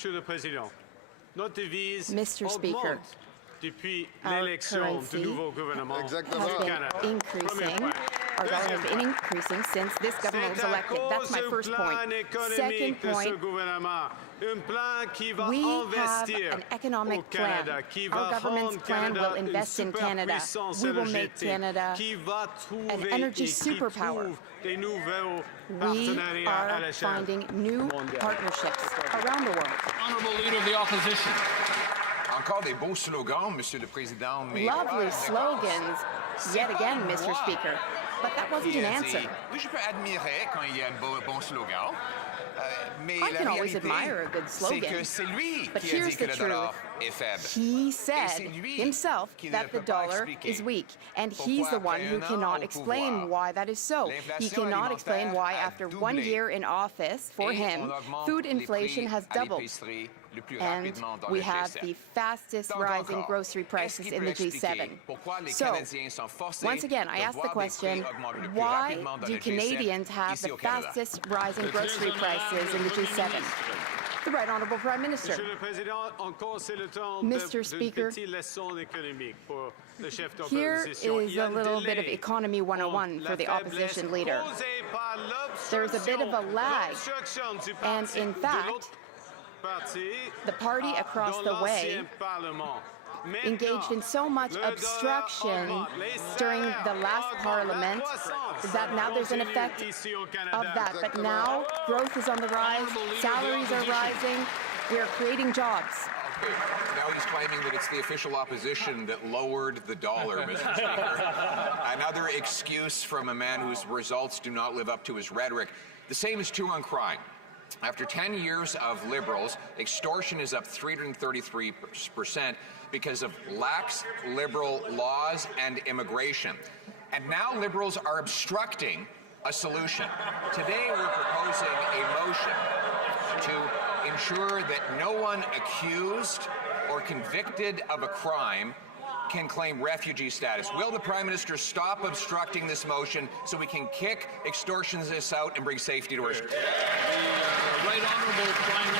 Monsieur le Président, notre devise Mr. Speaker, augmente depuis our l'élection du nouveau gouvernement has du been Canada. increasing. Premier point. Our dollar has Deuxième been point. increasing since this government was C'est à elected. That's cause my du first plan point. Second économique de ce point, gouvernement, un plan qui va we have investir an au economic Canada, plan. qui Our va government's rendre plan Canada will une invest in Canada. superpuissance We will make énergétique, Canada qui va trouver an energy et qui superpower. trouve des nouveaux We partenariats à are l'échelle finding new mondiale. partnerships around the world. Honourable Leader of the Opposition. Encore des beaux slogans, Monsieur le Président, mais Lovely slogans, yet again, Mr. Speaker. But that wasn't an answer. Oui, je peux admirer quand il y a un bon slogan, mais I la can always réalité, admire a good c'est slogan. que c'est lui But qui a here's dit que the le dollar truth. est faible. He said c'est lui himself qui ne that the peut pas dollar expliquer is weak, and pourquoi he's the one après who un an cannot au explain pouvoir, why that is so. He l'inflation cannot explain alimentaire why a after doublé. 1 year in office, for Et him, on augmente food les inflation prix has à doubled. l'épicerie le plus And rapidement dans we le have G7. the fastest Donc rising encore, grocery prices est-ce qu'il in peut the expliquer G7. pourquoi les So, Canadiens sont forcés once again, I de ask the voir des question, prix augmenter le plus why rapidement dans do le G7 Canadians have ici the au Canada? fastest rising grocery prices in the G7? The Right Honourable Prime Minister. Monsieur le Président, encore c'est le temps Mr. d'une Speaker, petite leçon économique pour le chef Here d'opposition. is a little bit of Economy 101 for the opposition leader. There's a bit of a lag, and in fact, the party across the way engaged in so much obstruction during the last parliament that now there's an effect of that. But now growth is on the rise, salaries are rising, we are creating jobs. Now he's claiming that it's the official opposition that lowered the dollar, Mr. Speaker. Another excuse from a man whose results do not live up to his rhetoric. The same is true on crime. After 10 years of Liberals, extortion is up 333% because of lax Liberal laws and immigration. And now Liberals are obstructing a solution. Today we're proposing a motion to ensure that no one accused or convicted of a crime can claim refugee status. Will the Prime Minister stop obstructing this motion so we can kick extortionists out and bring safety to our streets? The Right Honourable Prime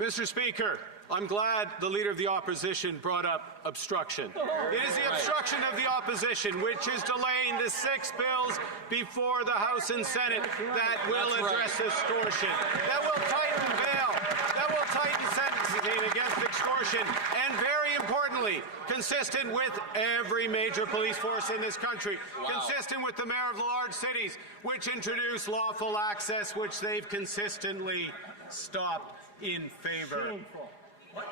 Minister. Mr. Speaker, I'm glad the Leader of the Opposition brought up obstruction. It is the obstruction of the opposition which is delaying the 6 bills before the House and Senate that will address extortion, that will tighten bail, that will tighten sentencing against extortion, and very importantly, consistent with every major police force in this country, consistent with the mayor of the large cities, which introduced lawful access, which they've consistently stopped in favor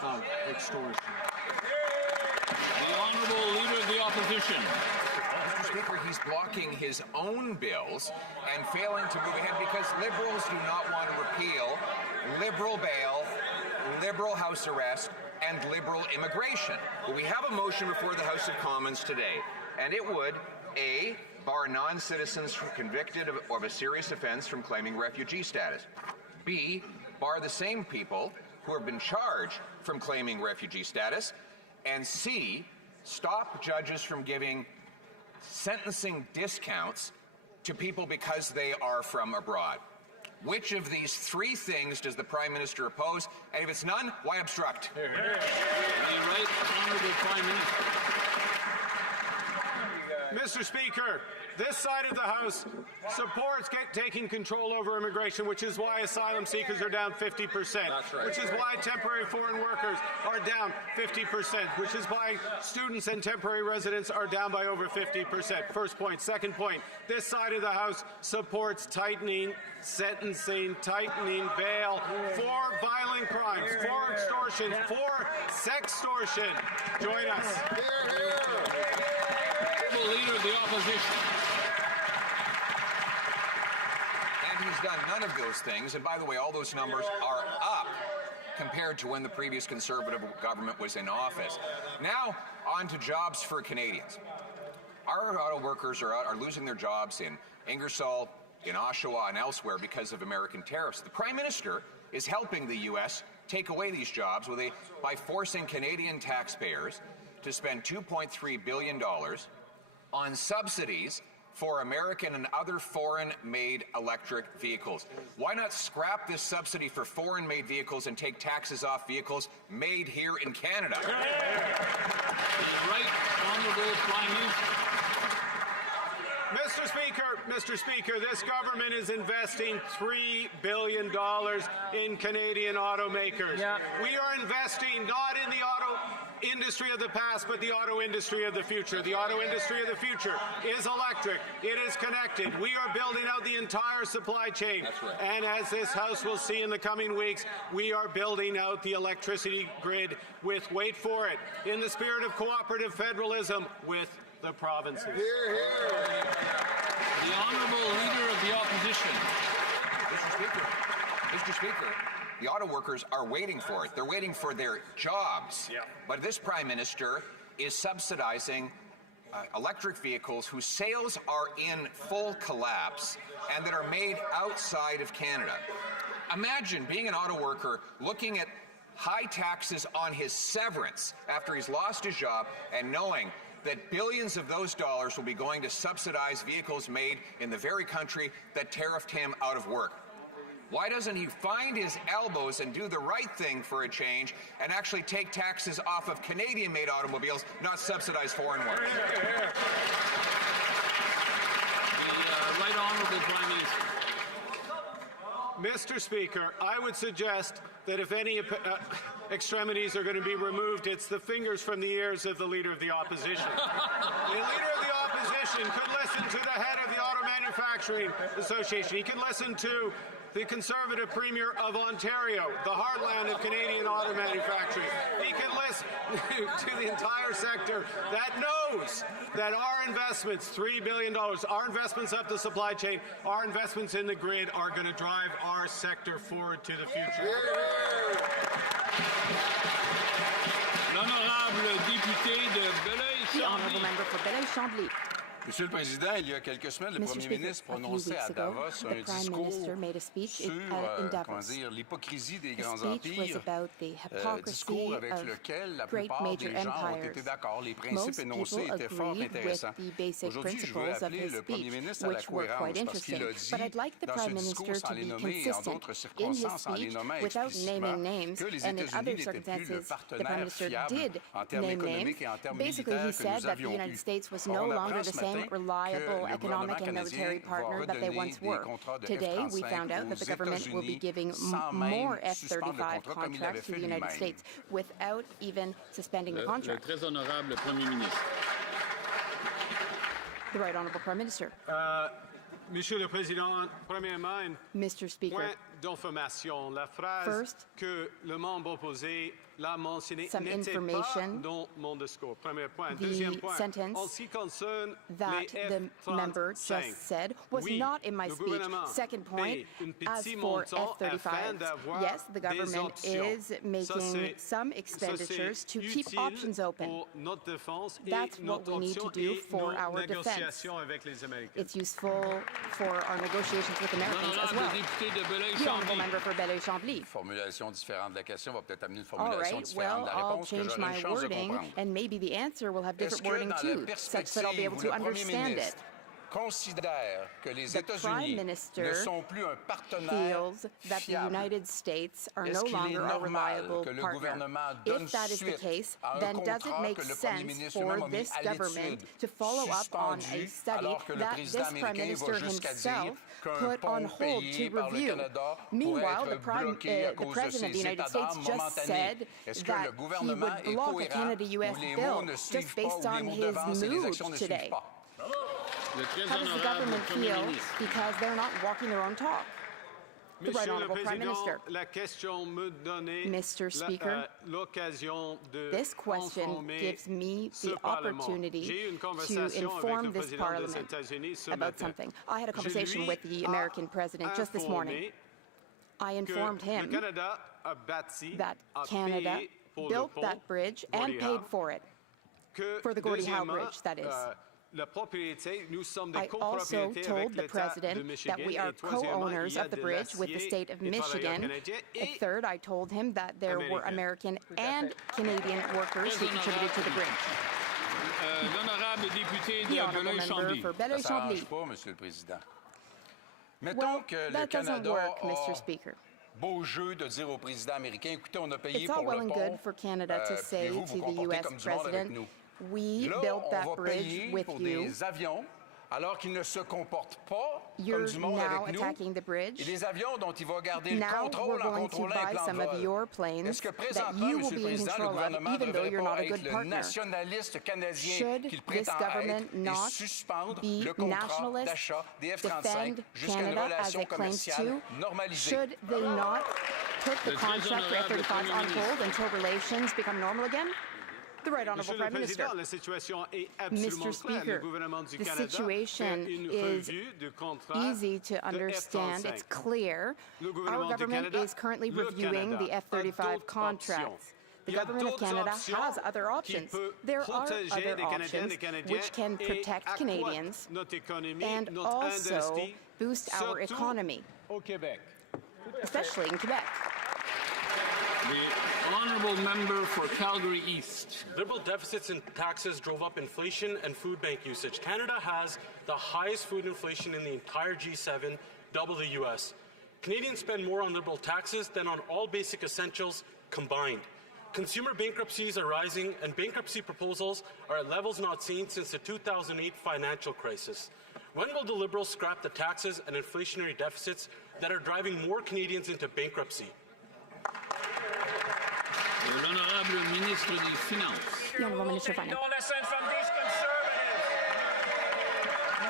of extortion. The Honourable Leader of the Opposition. Mr. Speaker, he's blocking his own bills and failing to move ahead because Liberals do not want to repeal Liberal bail, Liberal house arrest, and Liberal immigration. But we have a motion before the House of Commons today, and it would, A, bar non-citizens convicted of a serious offence from claiming refugee status. B, bar the same people who have been charged from claiming refugee status. And C, stop judges from giving sentencing discounts to people because they are from abroad. Which of these 3 things does the Prime Minister oppose? And if it's none, why obstruct? The Right Honourable Prime Minister. Mr. Speaker, this side of the House supports taking control over immigration, which is why asylum seekers are down 50%, which is why temporary foreign workers are down 50%, which is why students and temporary residents are down by over 50%. First point. Second point, this side of the House supports tightening sentencing, tightening bail for violent crimes, for extortion, for sextortion. Join us. Leader of the Opposition. And he's done none of those things. And by the way, all those numbers are up compared to when the previous Conservative government was in office. Now, on to jobs for Canadians. Our auto workers are losing their jobs in Ingersoll, in Oshawa, and elsewhere because of American tariffs. The Prime Minister is helping the U.S. take away these jobs by forcing Canadian taxpayers to spend $2.3 billion on subsidies for American and other foreign-made electric vehicles. Why not scrap this subsidy for foreign-made vehicles and take taxes off vehicles made here in Canada? The Right Honourable Prime Minister. Mr. Speaker, this government is investing $3 billion in Canadian automakers. Yeah. We are investing not in the auto industry of the past, but the auto industry of the future. The auto industry of the future is electric. It is connected. We are building out the entire supply chain. That's right. And as this House will see in the coming weeks, we are building out the electricity grid with, wait for it, in the spirit of cooperative federalism with the provinces. The Honourable Leader of the Opposition. Mr. Speaker, the auto workers are waiting for it. They're waiting for their jobs. Yeah. But this Prime Minister is subsidizing electric vehicles whose sales are in full collapse and that are made outside of Canada. Imagine being an auto worker looking at high taxes on his severance after he's lost his job and knowing that billions of those dollars will be going to subsidize vehicles made in the very country that tariffed him out of work. Why doesn't he find his elbows and do the right thing for a change and actually take taxes off of Canadian-made automobiles, not subsidize foreign ones? The Right Honourable Prime Minister. Mr. Speaker, I would suggest that if any extremities are going to be removed, it's the fingers from the ears of the Leader of the Opposition. The Leader of the Opposition could listen to the head of the Auto Manufacturing Association. He could listen to the Conservative Premier of Ontario, the heartland of Canadian auto manufacturing. He can listen to the entire sector that knows that our investments, $3 billion, our investments up the supply chain, our investments in the grid are going to drive our sector forward to the future. L'honorable député de The honourable Belleuil-Chambly. member for Belleuil-Chambly. Monsieur le Président, il y a quelques semaines, le Mr. Premier Speaker, ministre a few prononçait weeks à ago, Davos the un Prime discours Minister made a speech sur in Davos. l'hypocrisie des The grands speech was empires, about the hypocrisy discours avec of lequel la great plupart major des gens ont empires. été d'accord. Les principes Most énoncés people étaient fort agreed with intéressants. the basic Aujourd'hui, je veux principles of appeler his le Premier speech, ministre à la which were quite cohérence parce qu'il interesting. a dit But I'd like the dans ce Prime Minister discours to sans les be nommer et en consistent d'autres in his circonstances sans les speech nommer without explicitement naming names, que les and in États-Unis other n'étaient plus le circumstances, the Prime partenaire Minister fiable did en termes name names. économiques et en termes Basically, he militaires que said nous that the avions United eu. States was Or, no on longer apprend the ce same matin reliable que le economic and gouvernement military canadien partner va that they redonner once des were. contrats de Today, we F-35 found out that the aux government will be États-Unis giving sans more même suspendre le F-35 contrat comme il l'avait contracts to fait the United lui-même. States without even suspending the Le contract. Très Honourable Premier Ministre. The Right Honourable Prime Minister. Monsieur le Président, premièrement, Mr. Speaker, point d'information. La phrase First, que le membre opposé l'a mentionnée some n'était pas information. dans mon discours. Premier point. The Deuxième point. sentence En ce qui concerne that les the member F-35, just said was oui, not in my le speech. gouvernement Second point, paie un as petit for montant afin F-35, d'avoir yes, the des government options. is making Ça, some c'est expenditures to keep utile options open. pour notre défense et That's what notre we need to option do et for nos our defense. négociations avec les Américains. It's useful for our negotiations with Americans as L'honorable well. député de The honourable Belleuil-Chambly. member for Belleuil-Chambly. Formulation différente de la question va peut-être amener une All formulation right, différente well, de la I'll réponse que change j'aurai my une chance de wording, comprendre. and maybe the answer will have Est-ce different que wording dans la too, such that I'll be perspective able où to le Premier understand it. ministre considère que les The Prime États-Unis Minister ne sont plus un partenaire feels that the fiable. United States are Est-ce no qu'il est longer a normal reliable que le partner? gouvernement donne If that is the suite case, à un then does it contrat make que le Premier sense ministre for lui-même a mis this à government l'étude, to follow up on a suspendu, study alors que le that président this Prime américain Minister va jusqu'à dire himself qu'un put on pont hold payé to par le review? Canada Meanwhile, pourrait the être bloqué à cause de President of the ces United états States d'âme just momentanés. said Est-ce que that le he gouvernement would est block a cohérent Canada-US ou les bill mots ne just suivent pas based ou les on mots his devancent et les mood actions ne suivent today? pas? Le Très How does the Honourable government Premier feel Ministre. because they're not walking their own talk? The Right Monsieur le Honourable Prime Minister. Président, la question me donnait Mr. Speaker, l'occasion de This question informer gives me ce the Parlement. opportunity J'ai eu une to conversation inform avec le this président des Parliament États-Unis ce about matin. something. I had a Je conversation lui with the ai American president just this morning. informé I informed que le him Canada a bâti, that a Canada payé pour built le pont that bridge and Gordie paid Howe, for it. que for the Gordie Howe deuxièmement, Bridge, that is. La propriété, nous sommes des I also copropriétaires told avec the l'État de President Michigan. that we are Et troisièmement, co-owners il y a of the de bridge with the l'acier state of des travailleurs Michigan. canadiens et And third, I told him that there were Américains. American and Canadian workers who contributed to the bridge. l'honorable député The de honourable member Belleuil-Chambly. for Ça Belleuil-Chambly. s'arrange pas, Monsieur le Président. Mettons Well, que le that doesn't Canada work, Mr. a Speaker. beau jeu de dire au président américain, écoutez, on a payé It's all pour well le and pont, good for Canada to say pouvez-vous to vous the comporter U.S. comme du monde avec president, nous? we Là, built on that va bridge payer with pour you. des avions alors qu'ils ne se comportent pas You're comme du monde now avec nous. attacking the bridge. Et des avions dont il va garder le Now contrôle we're en going to contrôlant les buy plans some de of vol. your planes Est-ce que that présentement, you will Monsieur le be in Président, le control of, gouvernement even though devrait you're pas not a être good le partner? nationaliste canadien Should qu'il this prétend government être et not suspendre be le contrat nationalist, d'achat des F-35 defend jusqu'à une Canada as relation it claims commerciale to? normalisée? Should they not put the Le très contract for honorable F-35 Premier on ministre. hold until relations become normal again? The Right Honourable Monsieur le Prime Minister. Président, la situation est absolument Mr. claire. Speaker, Le gouvernement du the Canada situation fait une is revue du contrat easy to de understand. F-35. It's clear. Le Our gouvernement du government Canada, is currently le reviewing Canada the a F-35 d'autres contracts. The Il y a government of d'autres Canada options has other qui options. peut There are protéger other les Canadiennes options et Canadiens which can et protect accroître Canadians notre économie, and notre also industrie, boost our surtout economy, au Québec. especially in Quebec. The honourable member for Calgary East. Liberal deficits and taxes drove up inflation and food bank usage. Canada has the highest food inflation in the entire G7, double the US. Canadians spend more on Liberal taxes than on all basic essentials combined. Consumer bankruptcies are rising, and bankruptcy proposals are at levels not seen since the 2008 financial crisis. When will the Liberals scrap the taxes and inflationary deficits that are driving more Canadians into bankruptcy? L'honorable ministre des Finances. The Honourable Minister of Finance. No lessons from these conservatives.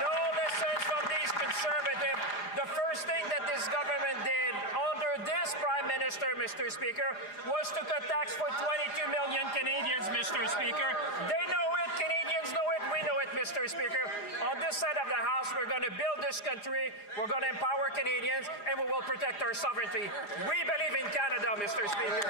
No lessons from these conservatives. The first thing that this government did under this Prime Minister, Mr. Speaker, was to cut tax for 22 million Canadians, Mr. Speaker. They know it, Canadians know it, we know it, Mr. Speaker. On this side of the House, we're going to build this country, we're going to empower Canadians, and we will protect our sovereignty. We believe in Canada, Mr. Speaker.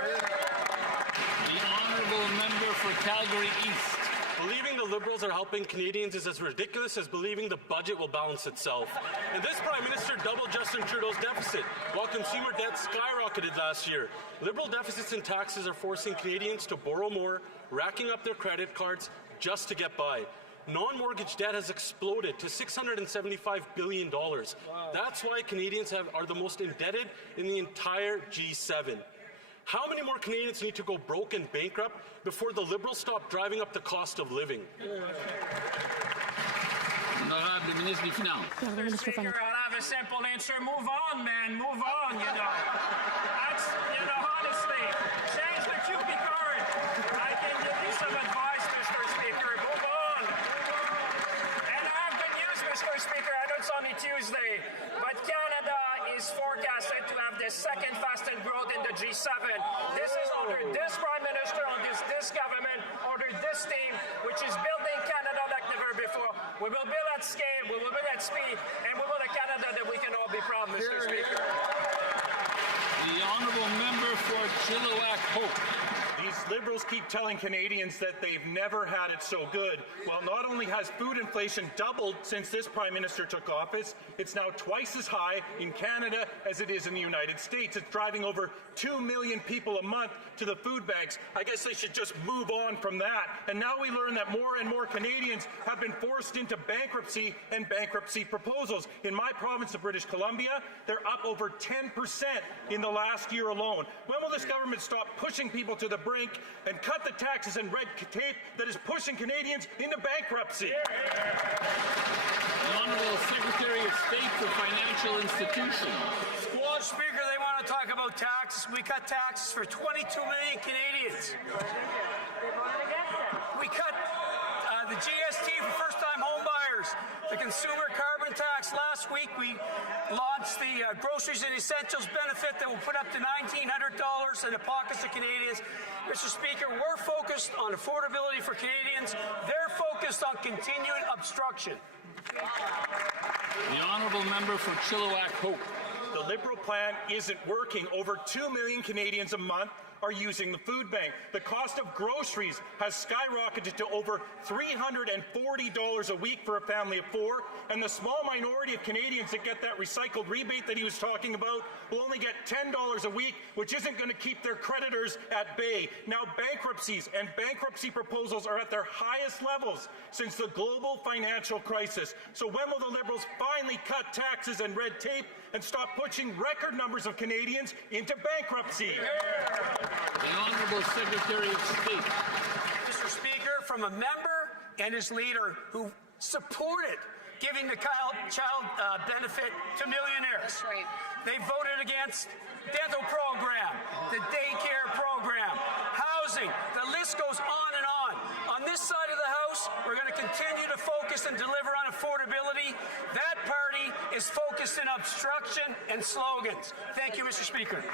The honourable member for Calgary East. Believing the Liberals are helping Canadians is as ridiculous as believing the budget will balance itself. And this Prime Minister doubled Justin Trudeau's deficit, while consumer debt skyrocketed last year. Liberal deficits and taxes are forcing Canadians to borrow more, racking up their credit cards just to get by. Non-mortgage debt has exploded to $675 billion. That's why Canadians are the most indebted in the entire G7. How many more Canadians need to go broke and bankrupt before the Liberals stop driving up the cost of living? Honorable ministre des Finances. The Honourable Minister of Speaker, Finance. I'll have a simple answer. Move on, man. Move on, That's, honestly, change the QB card. I can give you some advice, Mr. Speaker. Move on. And I have good news, Mr. Speaker. I know it's only Tuesday, but Canada is forecasted to have the second fastest growth in the G7. This is under this Prime Minister, under this government, under this team, which is building Canada like never before. We will build at scale, we will build at speed, and we will build a Canada that we can all be proud of, Mr. Speaker. The honourable member for Chilliwack Hope. These Liberals keep telling Canadians that they've never had it so good. Well, not only has food inflation doubled since this Prime Minister took office, it's now twice as high in Canada as it is in the United States. It's driving over 2 million people a month to the food banks. I guess they should just move on from that. And now we learn that more and more Canadians have been forced into bankruptcy and bankruptcy proposals. In my province of British Columbia, they're up over 10% in the last year alone. When will this government stop pushing people to the brink and cut the taxes and red tape that is pushing Canadians into bankruptcy? The Honourable Secretary of State for Financial Institutions. Well, Speaker, they want to talk about taxes. We cut taxes for 22 million Canadians. We cut the GST for first-time home buyers, the consumer carbon tax. Last week, we launched the groceries and essentials benefit that will put up to $1,900 in the pockets of Canadians. Mr. Speaker, we're focused on affordability for Canadians. They're focused on continued obstruction. The honourable member for Chilliwack Hope. The Liberal plan isn't working. Over 2 million Canadians a month are using the food bank. The cost of groceries has skyrocketed to over $340 a week for a family of 4, and the small minority of Canadians that get that recycled rebate that he was talking about will only get $10 a week, which isn't going to keep their creditors at bay. Now bankruptcies and bankruptcy proposals are at their highest levels since the global financial crisis. So when will the Liberals finally cut taxes and red tape and stop pushing record numbers of Canadians into bankruptcy? The Honourable Secretary of State. Mr. Speaker, from a member and his leader who supported giving the child benefit to millionaires. That's right. They voted against dental program, the daycare program, housing. The list goes on and on. On this side of the House, we're going to continue to focus and deliver on affordability. That party is focused in obstruction and slogans. Thank you, Mr. Speaker.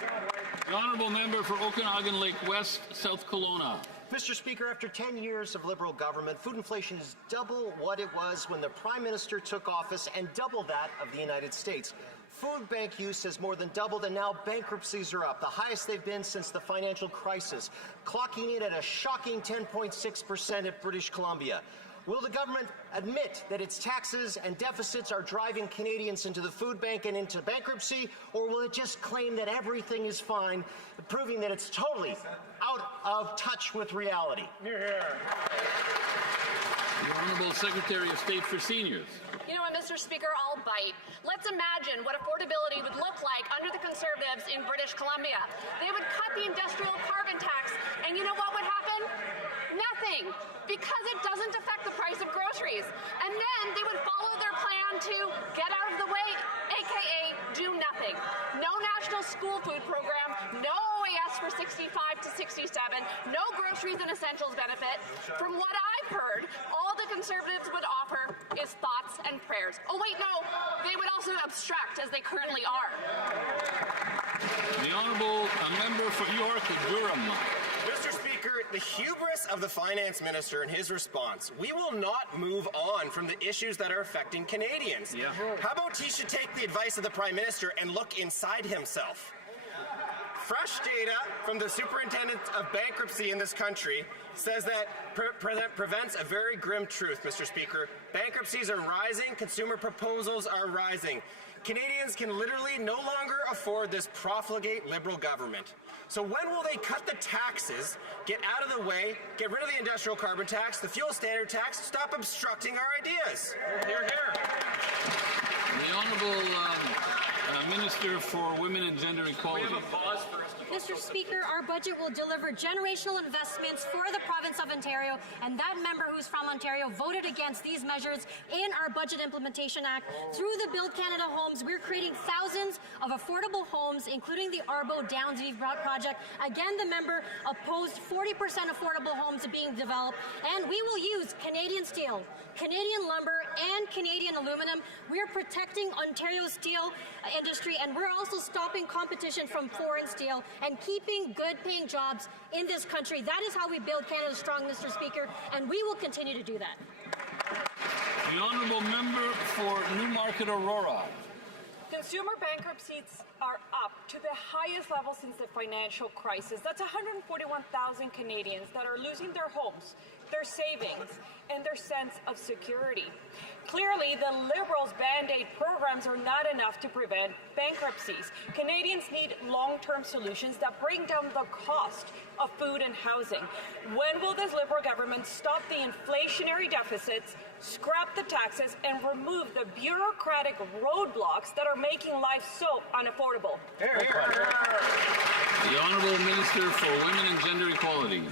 The Honourable Member for Okanagan Lake West, South Kelowna. Mr. Speaker, after 10 years of Liberal government, food inflation is double what it was when the Prime Minister took office and double that of the United States. Food bank use has more than doubled, and now bankruptcies are up, the highest they've been since the financial crisis, clocking in at a shocking 10.6% at British Columbia. Will the government admit that its taxes and deficits are driving Canadians into the food bank and into bankruptcy, or will it just claim that everything is fine, proving that it's totally out of touch with reality? The Honourable Secretary of State for Seniors. You know what, Mr. Speaker, I'll bite. Let's imagine what affordability would look like under the Conservatives in British Columbia. They would cut the industrial carbon tax, and you know what would happen? Nothing, because it doesn't affect the price of groceries. And then they would follow their plan to get out of the way, aka do nothing. No national school food program, no OAS for 65 to 67, no groceries and essentials benefit. From what I've heard, all the Conservatives would offer is thoughts and prayers. Oh wait, no, they would also obstruct as they currently are. The Honourable Member for York Durham. Mr. Speaker, the hubris of the Finance Minister and his response. We will not move on from the issues that are affecting Canadians. Yeah. How about he should take the advice of the Prime Minister and look inside himself? Fresh data from the Superintendent of Bankruptcy in this country says that prevents a very grim truth, Mr. Speaker. Bankruptcies are rising, consumer proposals are rising. Canadians can literally no longer afford this profligate Liberal government. So when will they cut the taxes, get out of the way, get rid of the industrial carbon tax, the fuel standard tax, stop obstructing our ideas? Hear, hear. The Honourable Minister for Women and Gender Equality. We have a pause for us to Mr. Speaker, our budget will deliver generational investments for the province of Ontario, and that member who's from Ontario voted against these measures in our Budget Implementation Act. Through the Build Canada Homes, we're creating thousands of affordable homes, including the Arbo Downsview project. Again, the member opposed 40% affordable homes being developed, and we will use Canadian steel, Canadian lumber, and Canadian aluminum. We're protecting Ontario's steel industry, and we're also stopping competition from foreign steel and keeping good-paying jobs in this country. That is how we build Canada strong, Mr. Speaker, and we will continue to do that. The Honourable Member for Newmarket Aurora. Consumer bankruptcies are up to the highest level since the financial crisis. That's 141,000 Canadians that are losing their homes, their savings, and their sense of security. Clearly, the Liberals' Band-Aid programs are not enough to prevent bankruptcies. Canadians need long-term solutions that bring down the cost of food and housing. When will this Liberal government stop the inflationary deficits, scrap the taxes, and remove the bureaucratic roadblocks that are making life so unaffordable? The Honourable Minister for Women and Gender Equality.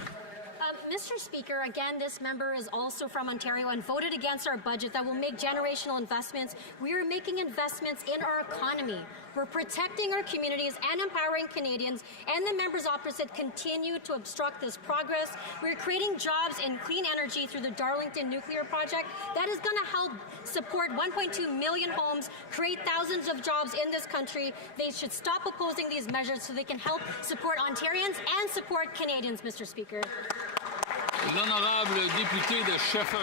Mr. Speaker, again, this member is also from Ontario and voted against our budget that will make generational investments. We are making investments in our economy. We're protecting our communities and empowering Canadians, and the members opposite continue to obstruct this progress. We're creating jobs in clean energy through the Darlington Nuclear Project. That is going to help support 1.2 million homes, create thousands of jobs in this country. They should stop opposing these measures so they can help support Ontarians and support Canadians, Mr. Speaker. L'honorable député de Sheffer.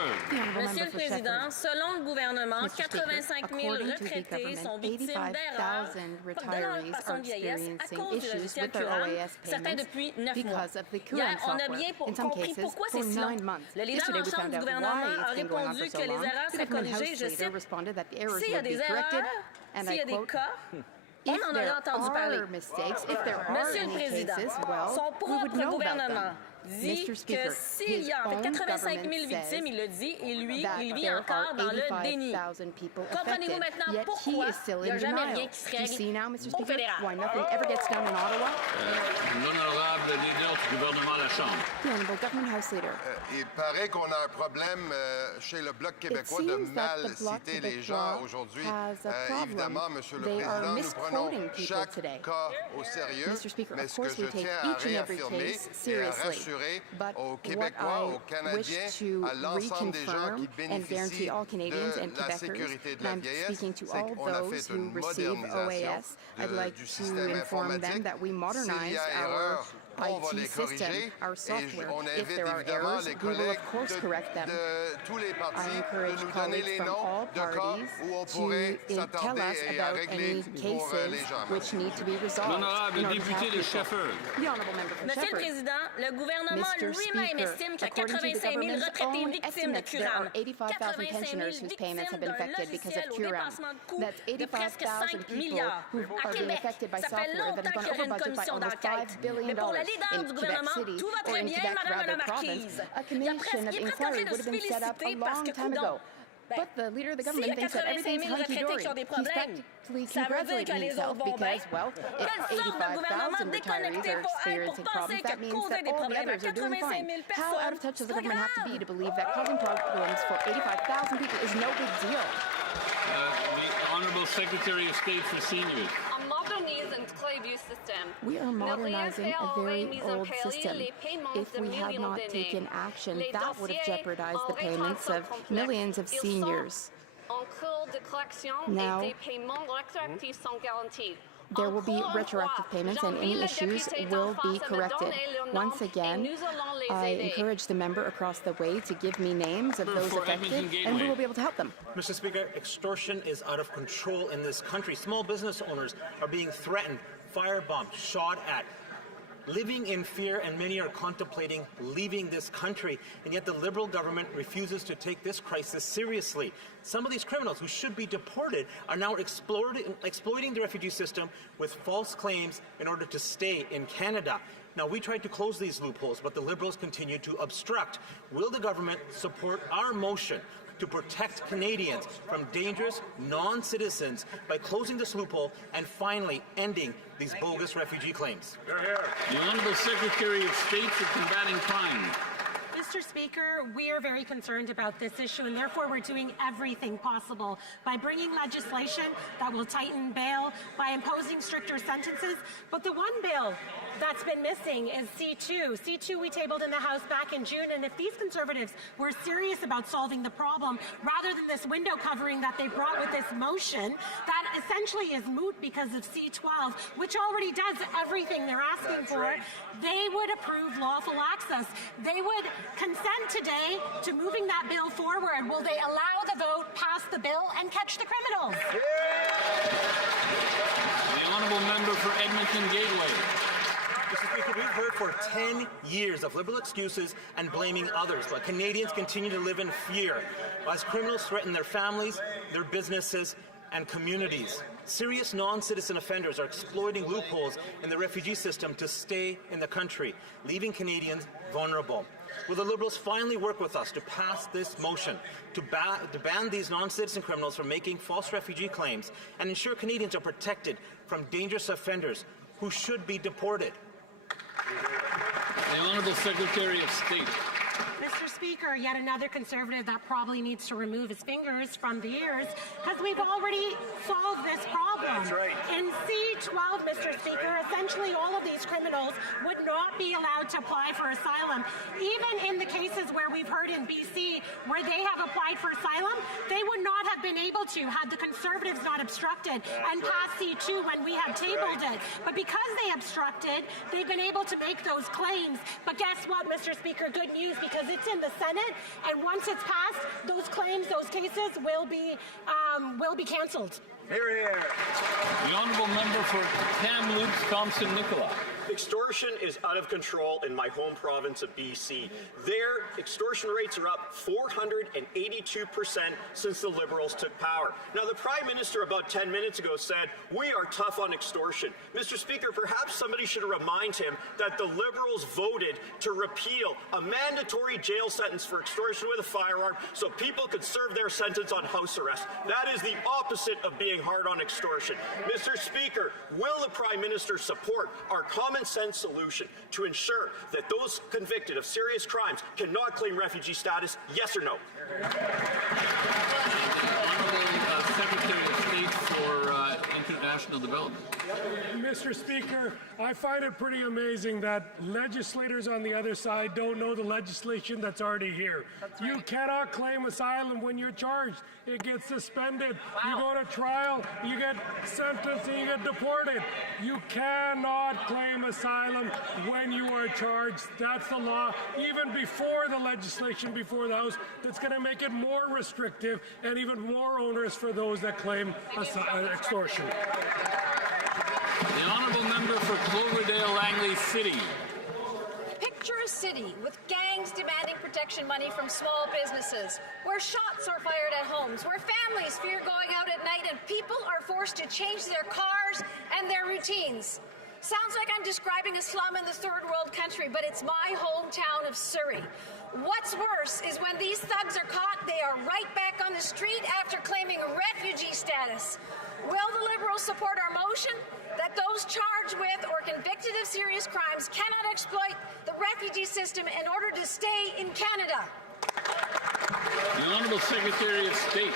Monsieur le Président, selon le gouvernement, 85 000 retraités sont victimes d'erreurs donnant par son vieillesse à cause du logiciel Curam, certains depuis 9 mois. Hier, on a bien compris pourquoi c'est si long. Le leader en chef du gouvernement a répondu que les erreurs seraient corrigées, je cite, « S'il y a des erreurs, s'il y a des cas, on en aurait entendu parler. » Monsieur le Président, son propre gouvernement dit que s'il y a en fait 85 000 victimes, il le dit, et lui, il vit encore dans le déni. Comprenez-vous maintenant pourquoi il n'y a jamais rien qui se règle au fédéral? L'honorable leader du gouvernement à la Chambre. Il paraît qu'on a un problème chez le Bloc québécois de mal citer les gens aujourd'hui. Évidemment, Monsieur le Président, nous prenons chaque cas au sérieux, mais ce que je tiens à réaffirmer et à rassurer aux Québécois, aux Canadiens, à l'ensemble des gens qui bénéficient de la sécurité de la vieillesse, c'est qu'on a fait une modernisation du système informatique. S'il y a erreur, on va les corriger et on invite évidemment les collègues de tous les partis de nous donner les noms de cas où on pourrait s'attarder et à régler pour les gens. L'honorable député de Sheffer. Monsieur le Président, le gouvernement lui-même estime qu'il y a 85 000 retraités victimes de Curam. 85 000 victimes d'un logiciel au dépassement de coûts de presque 5 milliards. À Québec, ça fait longtemps qu'il y aurait une commission d'enquête. Mais pour la leader du gouvernement, tout va très bien, Madame la Marquise. Il est presque en train de se féliciter parce que, coudonc, s'il y a 85 000 retraités qui ont des problèmes, ça veut dire que les autres vont bien. Quelle sorte de gouvernement déconnecté pour penser que causer des problèmes à 85 000 personnes, c'est pas grave? The Honorable Secretary of State for Seniors. We are modernizing a very old system. If we had not taken action, that would have jeopardized the payments of millions of seniors. Now, there will be retroactive payments and any issues will be corrected. Once again, I encourage the member across the way to give me names of those affected and we will be able to help them. Mr. Speaker, extortion is out of control in this country. Small business owners are being threatened, firebombed, shot at, living in fear, and many are contemplating leaving this country. And yet the Liberal government refuses to take this crisis seriously. Some of these criminals who should be deported are now exploiting the refugee system with false claims in order to stay in Canada. Now, we tried to close these loopholes, but the Liberals continue to obstruct. Will the government support our motion to protect Canadians from dangerous non-citizens by closing this loophole and finally ending these bogus refugee claims? The Honorable Secretary of State for Combating Crime. Mr. Speaker, we are very concerned about this issue, and therefore we're doing everything possible by bringing legislation that will tighten bail, by imposing stricter sentences. But the one bill that's been missing is C2. C2 we tabled in the House back in June, and if these Conservatives were serious about solving the problem, rather than this window covering that they brought with this motion, that essentially is moot because of C12, which already does everything they're asking for, they would approve lawful access. They would consent today to moving that bill forward. Will they allow the vote, pass the bill, and catch the criminals? The honourable member for Edmonton Gateway. Mr. Speaker, we've heard for 10 years of Liberal excuses and blaming others, but Canadians continue to live in fear as criminals threaten their families, their businesses, and communities. Serious non-citizen offenders are exploiting loopholes in the refugee system to stay in the country, leaving Canadians vulnerable. Will the Liberals finally work with us to pass this motion to ban these non-citizen criminals from making false refugee claims and ensure Canadians are protected from dangerous offenders who should be deported? The Honourable Secretary of State. Mr. Speaker, yet another Conservative that probably needs to remove his fingers from the ears, because we've already solved this problem. That's right. In C12, Mr. Speaker, essentially all of these criminals would not be allowed to apply for asylum. Even in the cases where we've heard in BC where they have applied for asylum, they would not have been able to had the Conservatives not obstructed and passed C2 when we had tabled it. But because they obstructed, they've been able to make those claims. But guess what, Mr. Speaker? Good news, because it's in the Senate, and once it's passed, those claims, those cases will be canceled. Hear, hear. The honourable member for Kamloops, Thompson Nicola. Extortion is out of control in my home province of BC. Their extortion rates are up 482% since the Liberals took power. Now, the Prime Minister about 10 minutes ago said, we are tough on extortion. Mr. Speaker, perhaps somebody should remind him that the Liberals voted to repeal a mandatory jail sentence for extortion with a firearm so people could serve their sentence on house arrest. That is the opposite of being hard on extortion. Mr. Speaker, will the Prime Minister support our common sense solution to ensure that those convicted of serious crimes cannot claim refugee status? Yes or no? Honourable Secretary of State for International Development. Mr. Speaker, I find it pretty amazing that legislators on the other side don't know the legislation that's already here. You cannot claim asylum when you're charged. It gets suspended. You go to trial, you get sentenced, and you get deported. You cannot claim asylum when you are charged. That's the law, even before the legislation before the House, that's going to make it more restrictive and even more onerous for those that claim extortion. The honourable member for Cloverdale Langley City. Picture a city with gangs demanding protection money from small businesses, where shots are fired at homes, where families fear going out at night, and people are forced to change their cars and their routines. Sounds like I'm describing a slum in the third world country, but it's my hometown of Surrey. What's worse is when these thugs are caught, they are right back on the street after claiming refugee status. Will the Liberals support our motion that those charged with or convicted of serious crimes cannot exploit the refugee system in order to stay in Canada? The Honourable Secretary of State.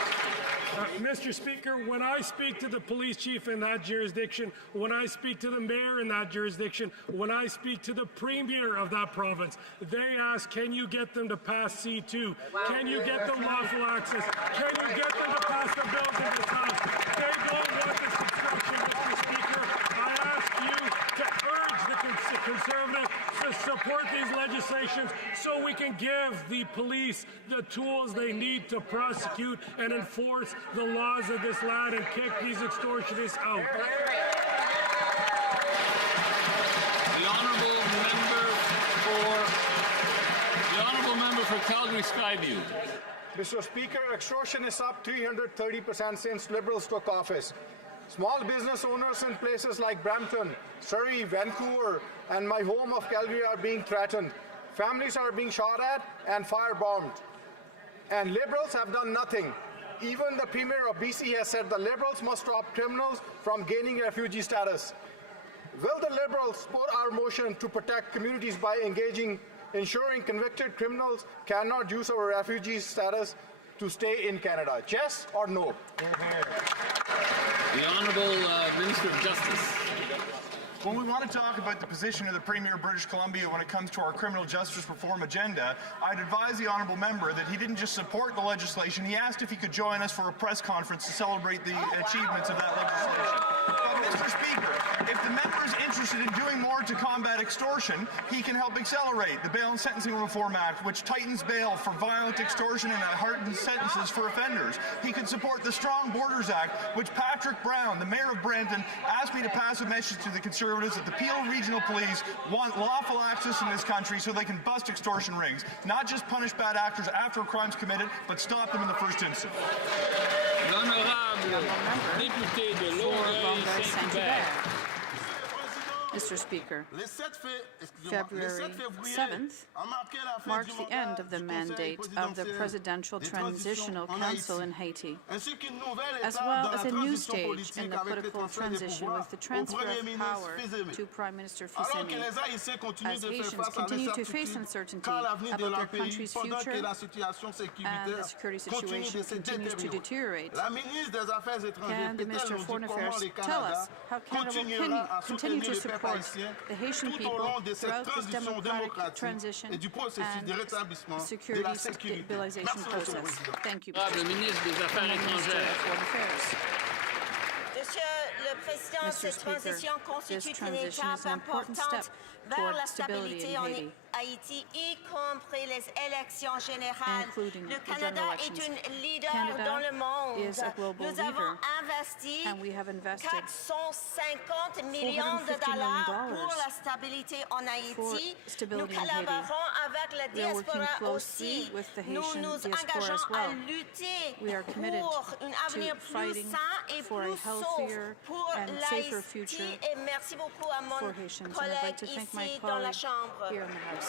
Mr. Speaker, when I speak to the police chief in that jurisdiction, when I speak to the mayor in that jurisdiction, when I speak to the premier of that province, they ask, can you get them to pass C2? Can you get them lawful access? Can you get them to pass the bills in this House? They don't want this obstruction, Mr. Speaker. I ask you to urge the Conservatives to support these legislations so we can give the police the tools they need to prosecute and enforce the laws of this land and kick these extortionists out. The honourable member for Calgary Skyview. Mr. Speaker, extortion is up 330% since Liberals took office. Small business owners in places like Brampton, Surrey, Vancouver, and my home of Calgary are being threatened. Families are being shot at and firebombed. And Liberals have done nothing. Even the Premier of BC has said the Liberals must stop criminals from gaining refugee status. Will the Liberals support our motion to protect communities by ensuring convicted criminals cannot use our refugee status to stay in Canada? Yes or no? The Honourable Minister of Justice. When we want to talk about the position of the Premier of British Columbia when it comes to our criminal justice reform agenda, I'd advise the honourable member that he didn't just support the legislation, he asked if he could join us for a press conference to celebrate the achievements of that legislation. But Mr. Speaker, if the member is interested in doing more to combat extortion, he can help accelerate the Bail and Sentencing Reform Act, which tightens bail for violent extortion and hardens sentences for offenders. He can support the Strong Borders Act, which Patrick Brown, the Mayor of Brampton, asked me to pass a message to the Conservatives that the Peel Regional Police want lawful access in this country so they can bust extortion rings, not just punish bad actors after a crime's committed, but stop them in the first instance. L'honorable député de Longueuil-Saint-Hubert. Mr. Speaker, February 7th marks the end of the mandate of the Presidential Transitional Council in Haiti, as well as a new stage in the political transition with the transfer of power to Prime Minister Fils-Aimé. As Haitians continue to face uncertainty about their country's future and the security situation continues to deteriorate, can the Minister of Foreign Affairs tell us how Canada will continue to support the Haitian people throughout this democratic transition and security stabilization process? Thank you, Mr. Minister of Foreign Affairs. Mr. Speaker, this transition is an important step toward stability in Haiti. Haïti, y compris les élections générales. Including Le the Canada general est elections. un leader Canada dans le monde. is a global Nous avons leader, investi and we have invested 450 millions de $450 dollars million pour la stabilité en Haïti. for Nous stability in Haiti. collaborons avec la We are working diaspora closely aussi. with the Nous Haitian nous diaspora engageons as well. à lutter We are committed pour un avenir to plus fighting sain et for a plus healthier sauf pour and safer future l'Haïti. Et merci beaucoup à mon for Haitians. And I'd collègue like to thank my ici dans la colleague Chambre. here in the House.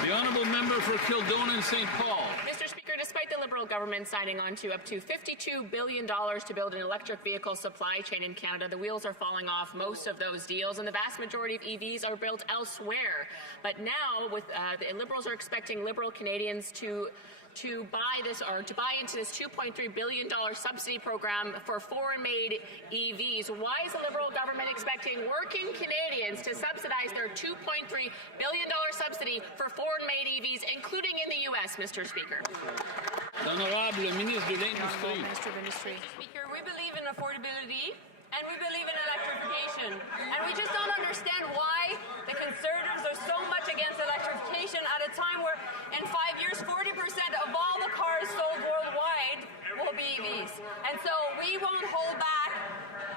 The honourable member for Kildonan St. Paul. Mr. Speaker, despite the Liberal government signing on to up to $52 billion to build an electric vehicle supply chain in Canada, the wheels are falling off most of those deals, and the vast majority of EVs are built elsewhere. But now, with the Liberals are expecting Liberal Canadians to buy into this $2.3 billion subsidy program for foreign-made EVs. Why is the Liberal government expecting working Canadians to subsidize their $2.3 billion subsidy for foreign-made EVs, including in the U.S., Mr. Speaker? L'honorable ministre de l'Industrie. Speaker, we believe in affordability and we believe in electrification. And we just don't understand why the Conservatives are so much against electrification at a time where in 5 years, 40% of all the cars sold worldwide will be EVs. And so we won't hold back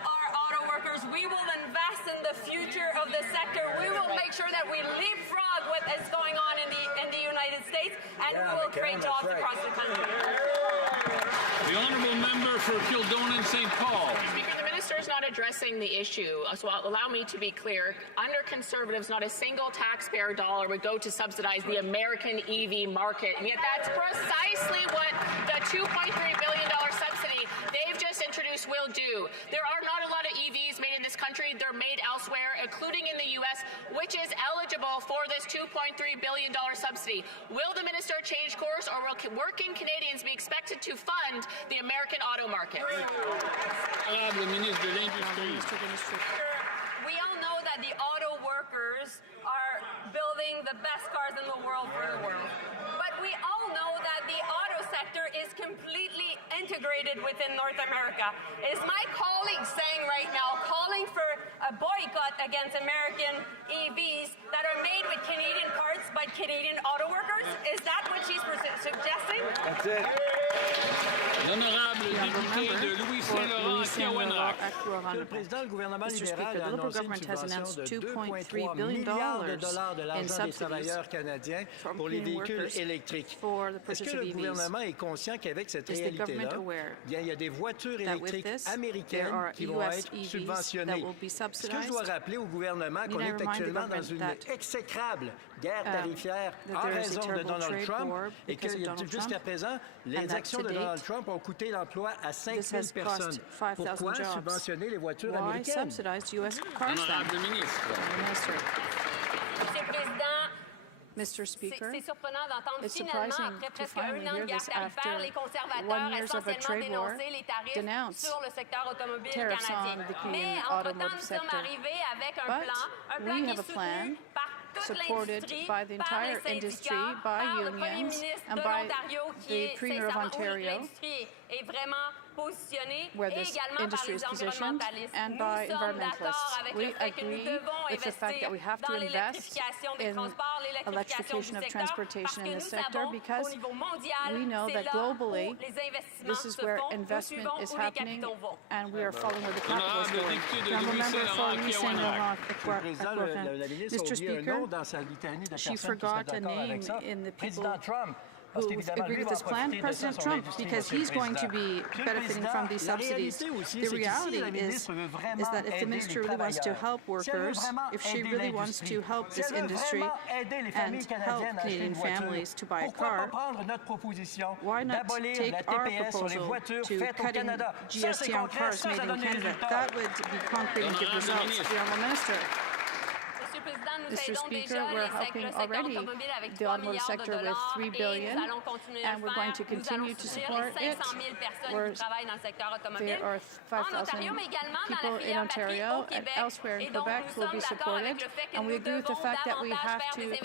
our auto workers. We will invest in the future of the sector. We will make sure that we leapfrog what is going on in the United States, and we will create jobs across the country. The honourable member for Kildonan St. Paul. Speaker, the minister is not addressing the issue, so allow me to be clear. Under Conservatives, not a single taxpayer dollar would go to subsidize the American EV market, and yet that's precisely what the $2.3 billion subsidy they've just introduced will do. There are not a lot of EVs made in this country. They're made elsewhere, including in the U.S., which is eligible for this $2.3 billion subsidy. Will the minister change course, or will working Canadians be expected to fund the American auto market? Honorable ministre de l'Industrie. We all know that the auto workers are building the best cars in the world for the world. But we all know that the auto sector is completely integrated within North America. Is my colleague saying right now, calling for a boycott against American EVs that are made with Canadian parts by Canadian auto workers? Is that what she's suggesting? That's it. L'honorable député de Louis-Saint-Laurent, Mr. Speaker, the Liberal government has announced $2.3 billion in subsidies for Canadian workers for the purchase of EVs. Is the government aware that with this, there are US EVs that will be subsidized? Need I remind the government that there is a terrible trade war because of Donald Trump, and that to date, this has cost 5,000 jobs. Why subsidize U.S. cars then? Minister. Mr. Speaker, it's surprising to finally hear this after 1 year of a trade war denounce tariffs on the Canadian automotive sector. But we have a plan supported by the entire industry, by unions, and by the Premier of Ontario, where this industry is positioned, and by environmentalists. We agree with the fact that we have to invest in electrification of transportation in this sector because we know that globally this is where investment is happening and we are following where the capital is going. Mr. Speaker, she forgot a name in the people who agree with this plan, President Trump, because he's going to be benefiting from these subsidies. The reality is that if the minister really wants to help workers, if she really wants to help this industry and help Canadian families to buy a car, why not take our proposal to cutting GST on cars made in Canada? That would be concrete and give results. The Honourable Minister. Mr. Speaker, we're helping already the automotive sector with $3 billion, and we're going to continue to support it. There are 5,000 people in Ontario and elsewhere in Quebec who will be supported, and we agree with the fact that we have to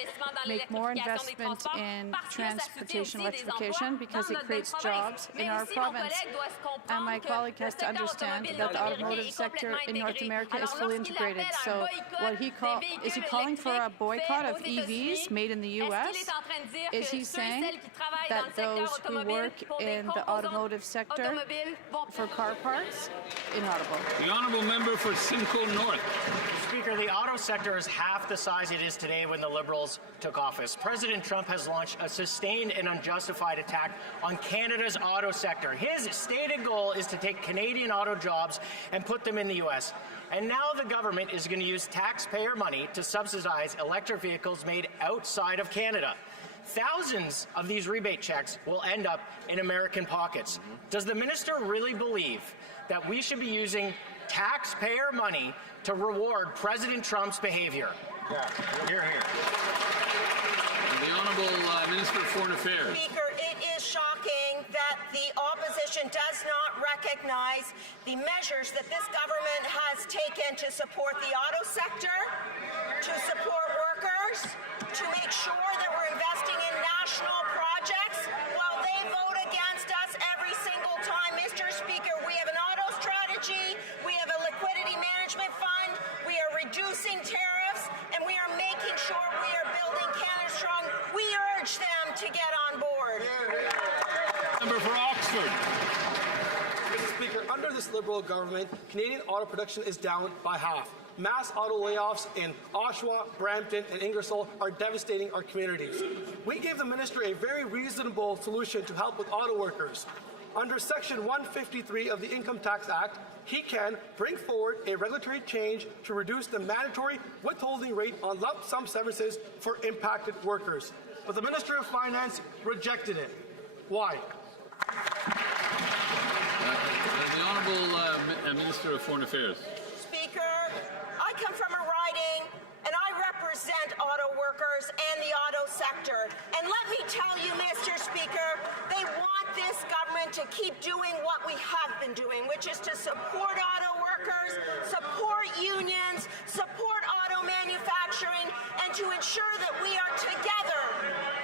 make more investment in transportation electrification because it creates jobs in our province. And my colleague has to understand that the automotive sector in North America is fully integrated. So what he calls calling for a boycott of EVs made in the U.S.? Is he saying that those who work in the automotive sector for car parts? Inaudible. The honourable member for Simcoe North. Speaker, the auto sector is half the size it is today when the Liberals took office. President Trump has launched a sustained and unjustified attack on Canada's auto sector. His stated goal is to take Canadian auto jobs and put them in the U.S. And now the government is going to use taxpayer money to subsidize electric vehicles made outside of Canada. Thousands of these rebate checks will end up in American pockets. Does the minister really believe that we should be using taxpayer money to reward President Trump's behavior? Yeah, hear, hear. The Honourable Minister of Foreign Affairs. Speaker, it is shocking that the opposition does not recognize the measures that this government has taken to support the auto sector, to support workers, to make sure that we're investing in national projects, while they vote against us every single time. Mr. Speaker, we have an auto strategy, we have a liquidity management fund, we are reducing tariffs, and we are making sure we are building Canada strong. We urge them to get on board. Member for Oxford. Mr. Speaker, under this Liberal government, Canadian auto production is down by half. Mass auto layoffs in Oshawa, Brampton, and Ingersoll are devastating our communities. We gave the minister a very reasonable solution to help with auto workers. Under Section 153 of the Income Tax Act, he can bring forward a regulatory change to reduce the mandatory withholding rate on lump sum severances for impacted workers. But the Minister of Finance rejected it. Why? The Honourable Minister of Foreign Affairs. Speaker, I come from a riding and I represent auto workers and the auto sector. And let me tell you, Mr. Speaker, they want this government to keep doing what we have been doing, which is to support auto workers, support unions, support auto manufacturing, and to ensure that we are together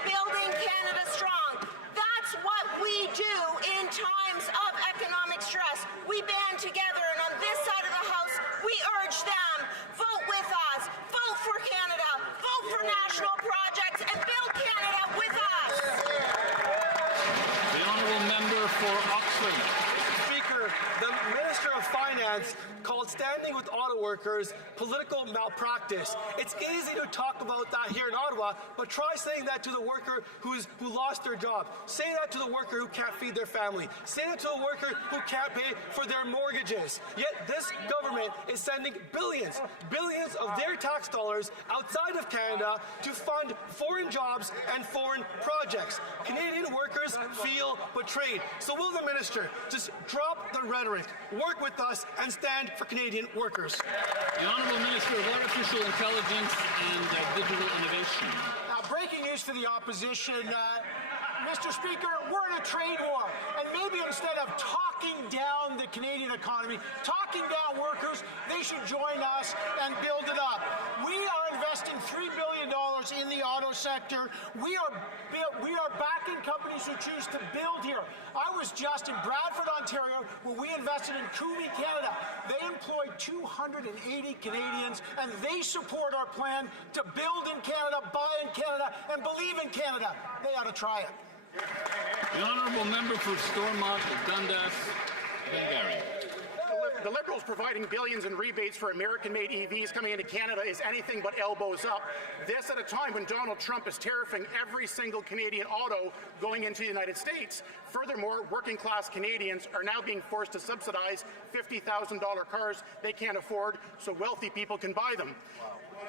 building Canada strong. That's what we do in times of economic stress. We band together, and on this side of the House, we urge them, vote with us, vote for Canada, vote for national projects, and build Canada with us. The honourable member for Oxford. Speaker, the Minister of Finance called standing with auto workers political malpractice. It's easy to talk about that here in Ottawa, but try saying that to the worker who lost their job. Say that to the worker who can't feed their family. Say that to the worker who can't pay for their mortgages. Yet this government is sending billions of their tax dollars outside of Canada to fund foreign jobs and foreign projects. Canadian workers feel betrayed. So will the minister just drop the rhetoric, work with us, and stand for Canadian workers? The Honourable Minister of Artificial Intelligence and Digital Innovation. Breaking news for the opposition. Mr. Speaker, we're in a trade war, and maybe instead of talking down the Canadian economy, talking down workers, they should join us and build it up. We are investing $3 billion in the auto sector. We are backing companies who choose to build here. I was just in Bradford, Ontario, where we invested in Cooley, Canada. They employ 280 Canadians, and they support our plan to build in Canada, buy in Canada, and believe in Canada. They ought to try it. The honourable member for Stormont, Dundas, Glengarry. The Liberals providing billions in rebates for American-made EVs coming into Canada is anything but elbows up. This at a time when Donald Trump is tariffing every single Canadian auto going into the United States. Furthermore, working-class Canadians are now being forced to subsidize $50,000 cars they can't afford so wealthy people can buy them.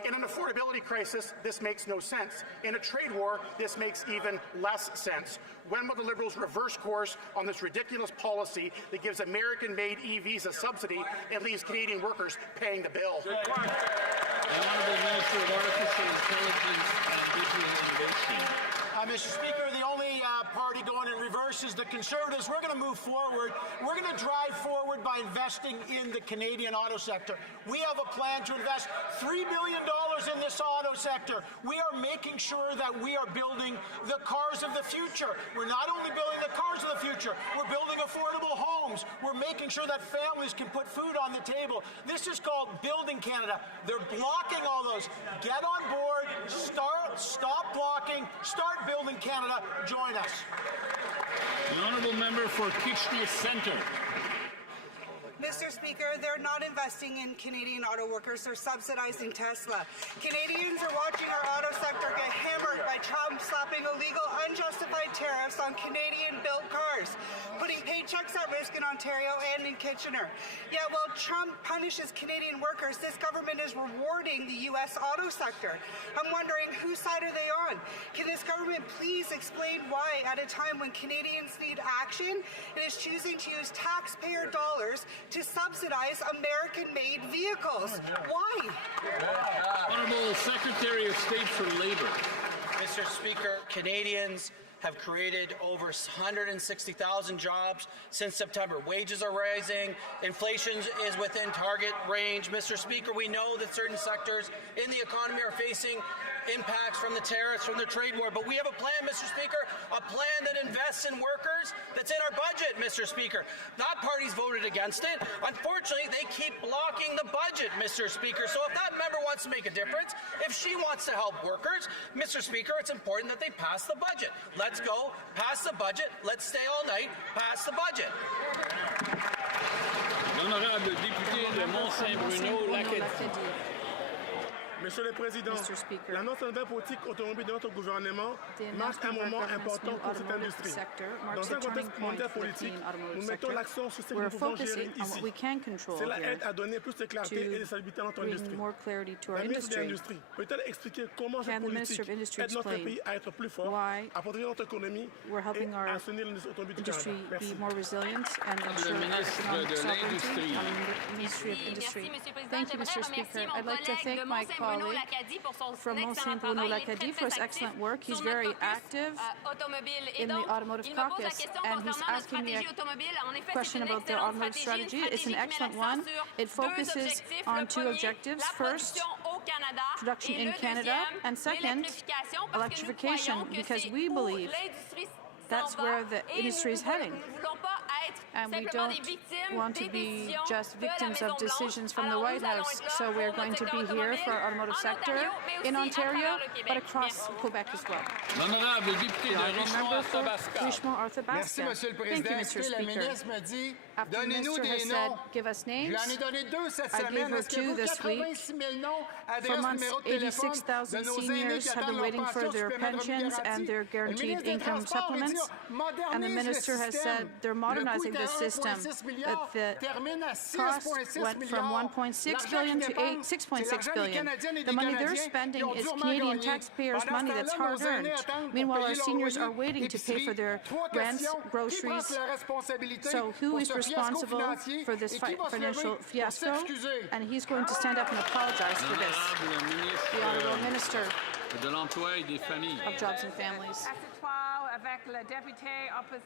In an affordability crisis, this makes no sense. In a trade war, this makes even less sense. When will the Liberals reverse course on this ridiculous policy that gives American-made EVs a subsidy and leaves Canadian workers paying the bill? The Honourable Minister of Artificial Intelligence and Digital Innovation. Mr. Speaker, the only party going in reverse is the Conservatives. We're going to move forward. We're going to drive forward by investing in the Canadian auto sector. We have a plan to invest $3 billion in this auto sector. We are making sure that we are building the cars of the future. We're not only building the cars of the future, we're building affordable homes. We're making sure that families can put food on the table. This is called Building Canada. They're blocking all those. Get on board, stop blocking, start building Canada. Join us. The honourable member for Kitchener Centre. Mr. Speaker, they're not investing in Canadian auto workers, they're subsidizing Tesla. Canadians are watching our auto sector get hammered by Trump slapping illegal, unjustified tariffs on Canadian-built cars, putting paychecks at risk in Ontario and in Kitchener. Yet while Trump punishes Canadian workers, this government is rewarding the U.S. auto sector. I'm wondering, whose side are they on? Can this government please explain why, at a time when Canadians need action, it is choosing to use taxpayer dollars to subsidize American-made vehicles? Why? Honourable Secretary of State for Labour. Mr. Speaker, Canadians have created over 160,000 jobs since September. Wages are rising. Inflation is within target range. Mr. Speaker, we know that certain sectors in the economy are facing impacts from the tariffs, from the trade war. But we have a plan, Mr. Speaker, a plan that invests in workers that's in our budget, Mr. Speaker. That party's voted against it. Unfortunately, they keep blocking the budget, Mr. Speaker. So if that member wants to make a difference, if she wants to help workers, Mr. Speaker, it's important that they pass the budget. Let's go, pass the budget. Let's stay all night, pass the budget. L'honorable député de Mont-Saint-Bruno-Lacadie. Monsieur le Président, l'annonce de nouvelle politique automobile de notre gouvernement marque un moment important pour cette industrie. Dans un contexte mondial politique, nous mettons l'accent sur ce que nous pouvons gérer ici. Cela aide à donner plus de clarté et de stabilité à notre industrie. La ministre de l'Industrie peut-elle expliquer comment cette politique aide notre pays à être plus fort, à protéger notre économie et à soutenir l'industrie automobile du Canada? Merci. Le ministre de l'Industrie. Thank you, Mr. Speaker. I'd like to thank my colleague from Mont-Saint-Bruno-Lacadie for his excellent work. He's very active in the Automotive Caucus, and he's asking me a question about their automotive strategy. It's an excellent one. It focuses on two objectives. First, production in Canada, and second, electrification, because we believe that's where the industry is heading. And we don't want to be just victims of decisions from the White House. So we're going to be here for our automotive sector in Ontario, but across Quebec as well. L'honorable député de Richmond-Arthabasca. Merci, Monsieur le Président. Est-ce que le ministre me dit, donnez-nous des noms. Give us names. Je lui en ai donné 2 cette I semaine. gave her Est-ce que 2 vous, this week. 86 000 noms, For adresse, months, numéro de téléphone de 86,000 nos aînés seniors qui have attendent been leur waiting for pension their supplémentaire pensions garantie. and their Le guaranteed ministre des income Transports dit, supplements. And the modernise minister le has système. said they're modernizing Le the coût était system. 1,6 That milliards, the termine à cost 6,6 went from milliards. 1.6 billion to 6.6 billion. The money they're spending is Canadian taxpayers' money that's hard-earned. Meanwhile, our seniors are waiting to pay for their rents, groceries. So who is responsible for this financial fiasco? And he's going to stand up and apologize for this. The Honourable Minister de l'Emploi et des Familles. of Jobs and Families.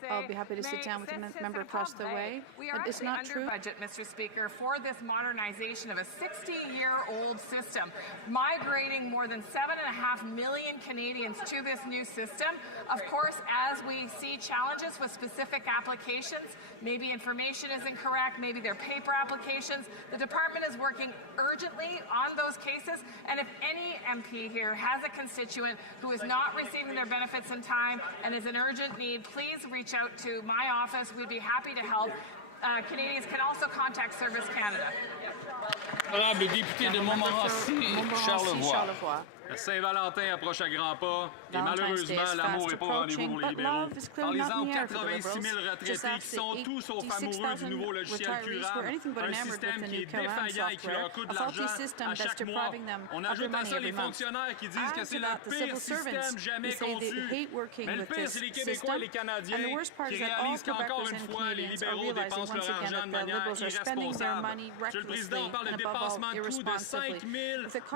I'll be happy to sit down with the member across the way. We are It's actually not under true. budget, Mr. Speaker, for this modernization of a 60-year-old system, migrating more than 7.5 million Canadians to this new system. Of course, as we see challenges with specific applications, maybe information is incorrect, maybe they're paper applications, the department is working urgently on those cases. And if any MP here has a constituent who is not receiving their benefits in time and is in urgent need, please reach out to my office. We'd be happy to help. Canadians can also contact Service Canada. Honorable député de Montmorency, Charlevoix. Saint-Valentin approche à grands pas et malheureusement, l'amour n'est pas au rendez-vous pour les libéraux. Parlez-en aux 86 000 retraités qui sont tous sauf amoureux du nouveau logiciel curable, un système qui est défaillant et qui leur coûte de l'argent à chaque mois. On ajoute à ça les fonctionnaires qui disent que c'est le pire système jamais conçu. Mais le pire, c'est les Québécois et les Canadiens qui réalisent qu'encore une fois, les libéraux dépensent leur argent de manière irresponsable. Monsieur le Président, on parle de dépassement de coûts de 5 000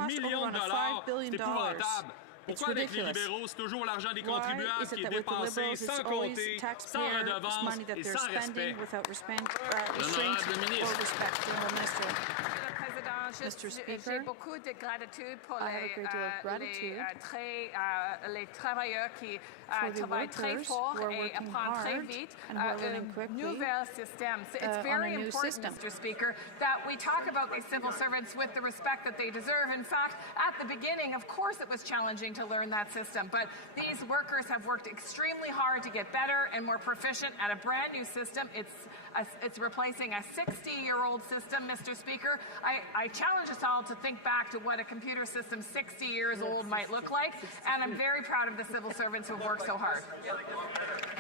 millions de dollars. C'est épouvantable. Pourquoi avec les libéraux, c'est toujours l'argent des contribuables qui est dépensé sans compter, sans redevance et sans respect? L'honorable ministre. Mr. Speaker, j'ai beaucoup de gratitude pour I have a great deal of gratitude les travailleurs qui for the travaillent très workers fort who are et working apprennent très hard vite and who are learning quickly nouvel system. It's on a very new important, system. Mr. Speaker, that we talk about these civil servants with the respect that they deserve. In fact, at the beginning, of course, it was challenging to learn that system, but these workers have worked extremely hard to get better and more proficient at a brand new system. It's replacing a 60-year-old system, Mr. Speaker. I challenge us all to think back to what a computer system 60 years old might look like, and I'm very proud of the civil servants who have worked so hard.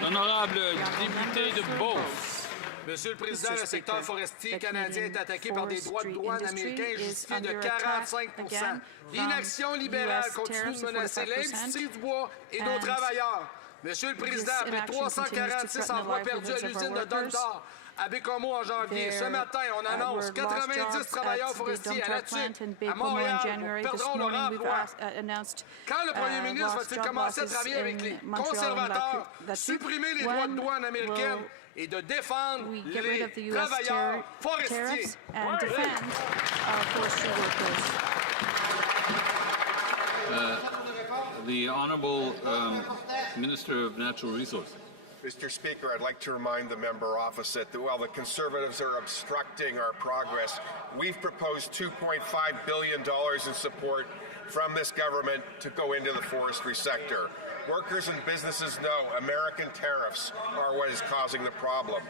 L'honorable député de Beauce. Monsieur le Président, le secteur forestier canadien est attaqué par des droits de douane américains justifiés de 45%. L'inaction libérale continue de menacer l'industrie du bois et nos travailleurs. Monsieur le Président, après 346 emplois perdus à l'usine de Dunbar, à Bécomo en janvier, ce matin, on annonce 90 travailleurs forestiers à la tuque, à Montréal, perdront leur emploi. Quand le Premier ministre va-t-il commencer à travailler avec les conservateurs, supprimer les droits de douane américaines et de défendre les travailleurs forestiers? The Honourable Minister of Natural Resources. Mr. Speaker, I'd like to remind the member opposite that while the Conservatives are obstructing our progress, we've proposed $2.5 billion in support from this government to go into the forestry sector. Workers and businesses know American tariffs are what is causing the problem.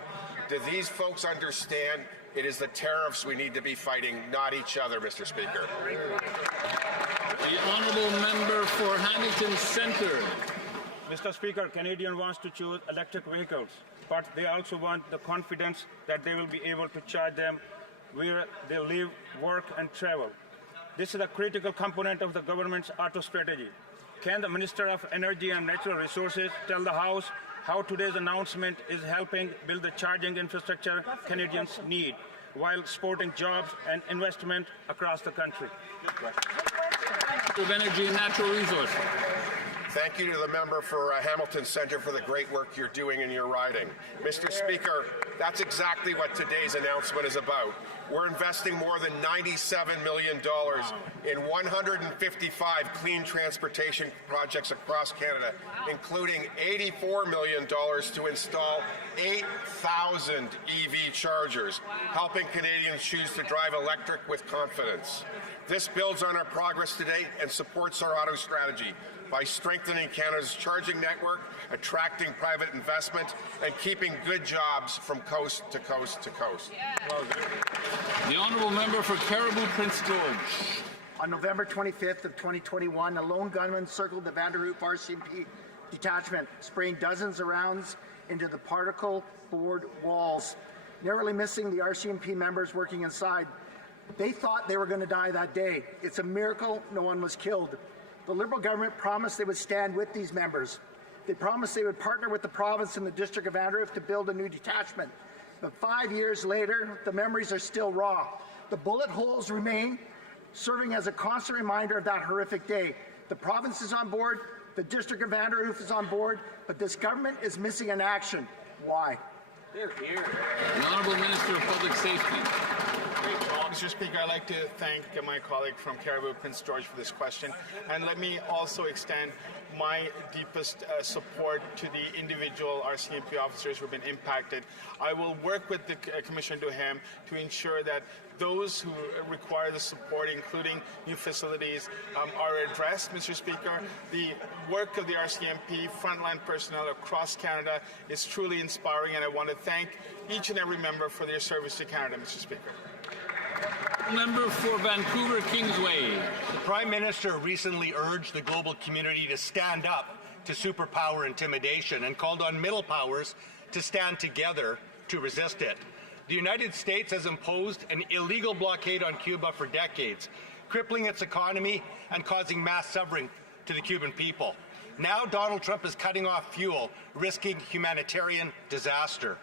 Do these folks understand it is the tariffs we need to be fighting, not each other, Mr. Speaker? The Honourable Member for Hamilton Centre. Mr. Speaker, Canadians want to choose electric vehicles, but they also want the confidence that they will be able to charge them where they live, work and travel. This is a critical component of the government's auto strategy. Can the Minister of Energy and Natural Resources tell the House how today's announcement is helping build the charging infrastructure Canadians need while supporting jobs and investment across the country? Of Energy and Natural Resources. Thank you to the member for Hamilton Centre for the great work you're doing in your riding. Mr. Speaker, that's exactly what today's announcement is about. We're investing more than $97 million in 155 clean transportation projects across Canada, including $84 million to install 8,000 EV chargers, helping Canadians choose to drive electric with confidence. This builds on our progress to date and supports our auto strategy by strengthening Canada's charging network, attracting private investment, and keeping good jobs from coast to coast to coast. The Honourable Member for Caribou Prince George. On November 25th of 2021, a lone gunman circled the Vanderhoof RCMP detachment, spraying dozens of rounds into the particle board walls, narrowly missing the RCMP members working inside. They thought they were going to die that day. It's a miracle no one was killed. The Liberal government promised they would stand with these members. They promised they would partner with the province and the District of Vanderhoof to build a new detachment. But 5 years later, the memories are still raw. The bullet holes remain, serving as a constant reminder of that horrific day. The province is on board, the District of Vanderhoof is on board, but this government is missing an action. Why? The Honourable Minister of Public Safety. Mr. Speaker, I'd like to thank my colleague from Caribou Prince George for this question, and let me also extend my deepest support to the individual RCMP officers who have been impacted. I will work with the Commissioner Duhem to ensure that those who require the support, including new facilities, are addressed, Mr. Speaker. The work of the RCMP frontline personnel across Canada is truly inspiring, and I want to thank each and every member for their service to Canada, Mr. Speaker. Member for Vancouver Kingsway. The Prime Minister recently urged the global community to stand up to superpower intimidation and called on middle powers to stand together to resist it. The United States has imposed an illegal blockade on Cuba for decades, crippling its economy and causing mass suffering to the Cuban people. Now Donald Trump is cutting off fuel, risking humanitarian disaster.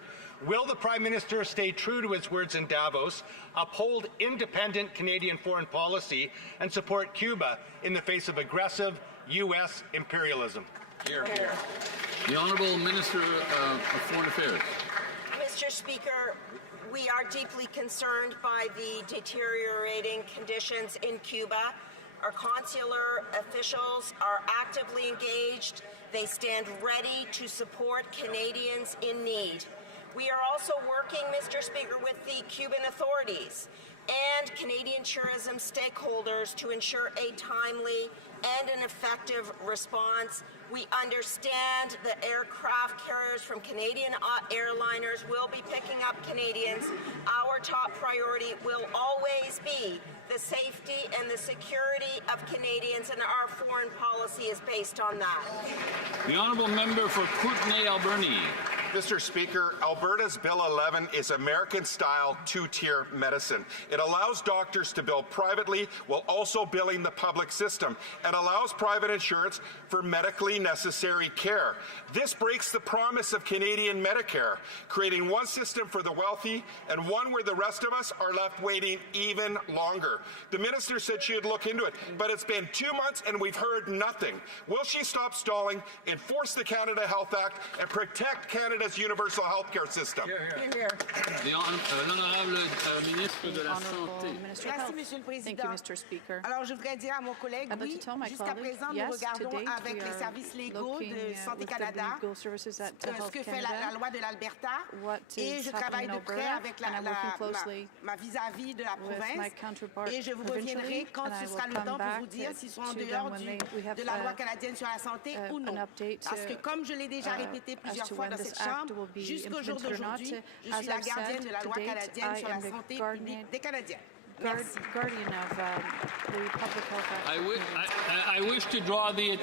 Will the Prime Minister stay true to his words in Davos, uphold independent Canadian foreign policy, and support Cuba in the face of aggressive U.S. imperialism? The Honourable Minister of Foreign Affairs. Mr. Speaker, we are deeply concerned by the deteriorating conditions in Cuba. Our consular officials are actively engaged. They stand ready to support Canadians in need. We are also working, Mr. Speaker, with the Cuban authorities and Canadian tourism stakeholders to ensure a timely and an effective response. We understand the aircraft carriers from Canadian airliners will be picking up Canadians. Our top priority will always be the safety and the security of Canadians, and our foreign policy is based on that. The honourable member for Kootenay-Alberni. Mr. Speaker, Alberta's Bill 11 is American-style two-tier medicine. It allows doctors to bill privately while also billing the public system and allows private insurance for medically necessary care. This breaks the promise of Canadian Medicare, creating one system for the wealthy and one where the rest of us are left waiting even longer. The minister said she would look into it, but it's been 2 months and we've heard nothing. Will she stop stalling, enforce the Canada Health Act, and protect Canada's universal health care system? L'honorable ministre de la Santé. Merci, Monsieur le Président. Thank you, Mr. Speaker. Alors, je voudrais dire à mon collègue, oui, jusqu'à présent, nous regardons avec les services légaux de Santé Canada ce que fait la loi de l'Alberta et je travaille de près avec ma vis-à-vis de la province et je vous reviendrai quand ce sera le temps pour vous dire s'ils sont en dehors de la loi canadienne sur la santé ou non. Parce que comme je l'ai déjà répété plusieurs fois dans cette chambre, jusqu'au jour d'aujourd'hui, je suis la gardienne de la loi canadienne sur la santé publique des Canadiens. Merci. I wish to draw the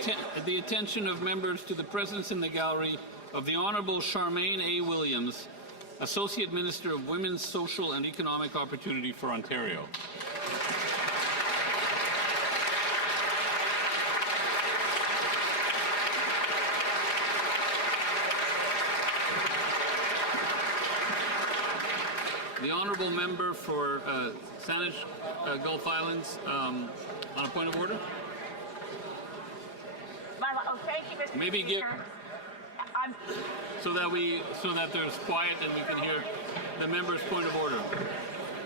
attention of members to the presence in the gallery of the Honourable Charmaine A. Williams, Associate Minister of Women's Social and Economic Opportunity for Ontario. The honourable member for Saanich Gulf Islands on a point of order. Thank you, Mr. Maybe Speaker. So that there's quiet and we can hear the member's point of order.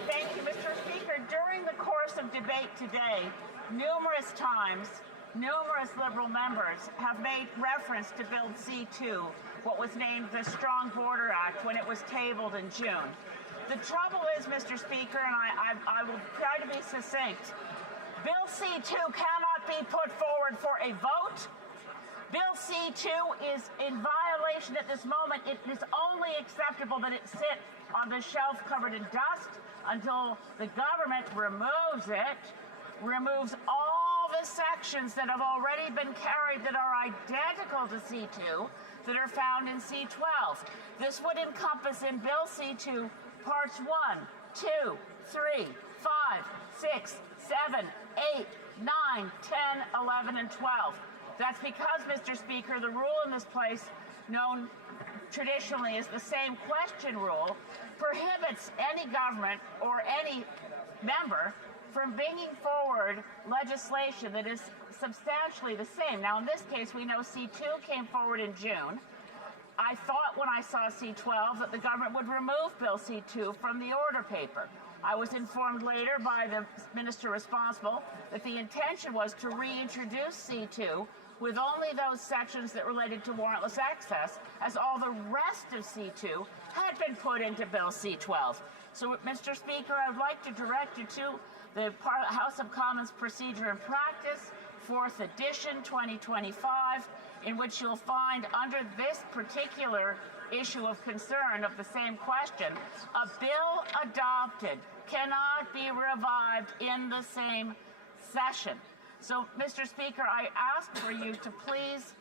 Thank you, Mr. Speaker. During the course of debate today, numerous times, numerous Liberal members have made reference to Bill C-2, what was named the Strong Border Act, when it was tabled in June. The trouble is, Mr. Speaker, and I will try to be succinct, Bill C-2 cannot be put forward for a vote. Bill C-2 is in violation at this moment. It is only acceptable that it sit on the shelf covered in dust until the government removes it, removes all the sections that have already been carried that are identical to C-2 that are found in C-12. This would encompass in Bill C-2 Parts 1, 2, 3, 5, 6, 7, 8, 9, 10, 11, and 12. That's because, Mr. Speaker, the rule in this place, known traditionally as the same question rule, prohibits any government or any member from bringing forward legislation that is substantially the same. Now, in this case, we know C-2 came forward in June. I thought when I saw C-12 that the government would remove Bill C-2 from the order paper. I was informed later by the minister responsible that the intention was to reintroduce C-2 with only those sections that related to warrantless access, as all the rest of C-2 had been put into Bill C-12. So, Mr. Speaker, I would like to direct you to the House of Commons Procedure and Practice, 4th edition, 2025, in which you'll find under this particular issue of concern of the same question, a bill adopted cannot be revived in the same session. So, Mr. Speaker, I ask for you to please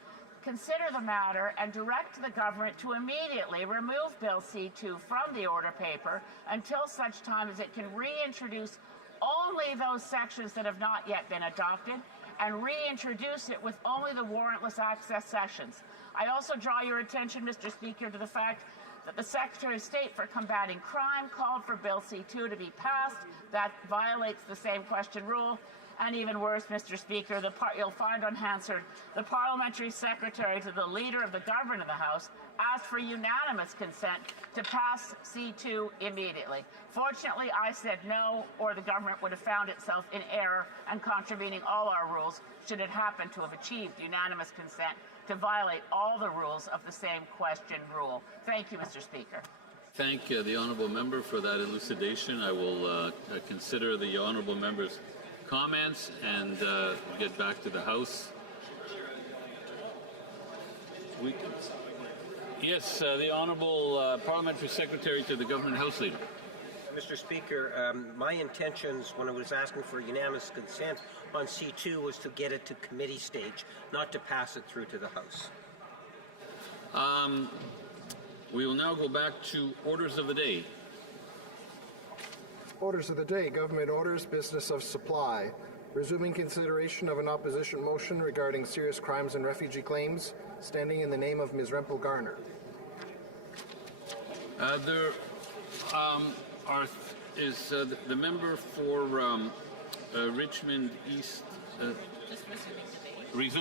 consider the matter and direct the government to immediately remove Bill C-2 from the order paper until such time as it can reintroduce only those sections that have not yet been adopted and reintroduce it with only the warrantless access sections. I also draw your attention, Mr. Speaker, to the fact that the Secretary of State for Combating Crime called for Bill C-2 to be passed. That violates the same question rule. And even worse, Mr. Speaker, you'll find on Hansard, the parliamentary secretary to the leader of the government in the House asked for unanimous consent to pass C2 immediately. Fortunately, I said no, or the government would have found itself in error and contravening all our rules should it happen to have achieved unanimous consent to violate all the rules of the same question rule. Thank you, Mr. Speaker. Thank the honourable member for that elucidation. I will consider the honourable member's comments and get back to the House. Yes, the Honourable Parliamentary Secretary to the Government House Leader. Mr. Speaker, my intentions when I was asking for unanimous consent on C2 was to get it to committee stage, not to pass it through to the House. We will now go back to orders of the day. Orders of the day, government orders, business of supply. Resuming consideration of an opposition motion regarding serious crimes and refugee claims, standing in the name of Ms. Rempel Garner. There is the member for Richmond East.